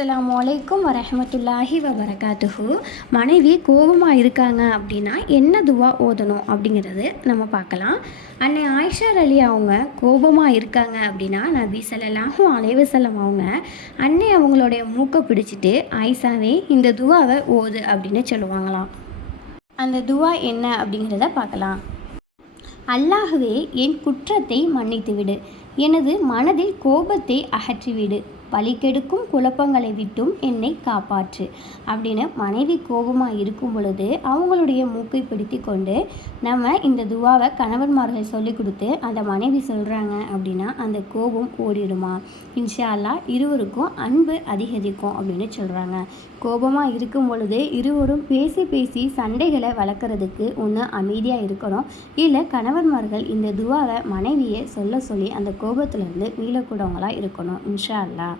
அஸ்லாம் வலைக்கும் வரமத்துல்லாஹி வபரகாத்துஹு. மனைவி கோபமாக இருக்காங்க அப்படின்னா என்ன துவா ஓதணும் அப்படிங்கிறது நம்ம பார்க்கலாம். அன்னை ஆயிஷா அலி அவங்க கோபமாக இருக்காங்க அப்படின்னா நபி ஸல்லல்லாஹு அலைஹி அவங்க அன்னை அவங்களுடைய மூக்கை பிடிச்சிட்டு ஆயிஷாவே இந்த துவாவை ஓது அப்படின்னு சொல்லுவாங்களாம். அந்த துவா என்ன அப்படிங்கிறத பார்க்கலாம். அல்லாஹுவே என் குற்றத்தை மன்னித்துவிடு. எனது மனதில் கோபத்தை அகற்றிவிடு. பலிக்கெடுக்கும் குழப்பங்களை விட்டும் என்னை காப்பாற்று அப்படின்னு மனைவி கோபமாக இருக்கும் பொழுது அவங்களுடைய மூக்கை பிடித்து கொண்டு நம்ம இந்த துவாவை கணவன்மார்கள் சொல்லி கொடுத்து அந்த மனைவி சொல்கிறாங்க அப்படின்னா அந்த கோபம் ஓடிடுமா? இன்ஷா அல்லாஹ் இருவருக்கும் அன்பு அதிகரிக்கும் அப்படின்னு சொல்கிறாங்க கோபமாக இருக்கும் பொழுது இருவரும் பேசி பேசி சண்டைகளை வளர்க்குறதுக்கு ஒன்று அமைதியாக இருக்கணும். இல்லை கணவன்மார்கள் இந்த துவாவை மனைவியை சொல்ல சொல்லி அந்த கோபத்திலேருந்து மீளக்கூடவங்களாக இருக்கணும் இன்ஷா அல்லாஹ்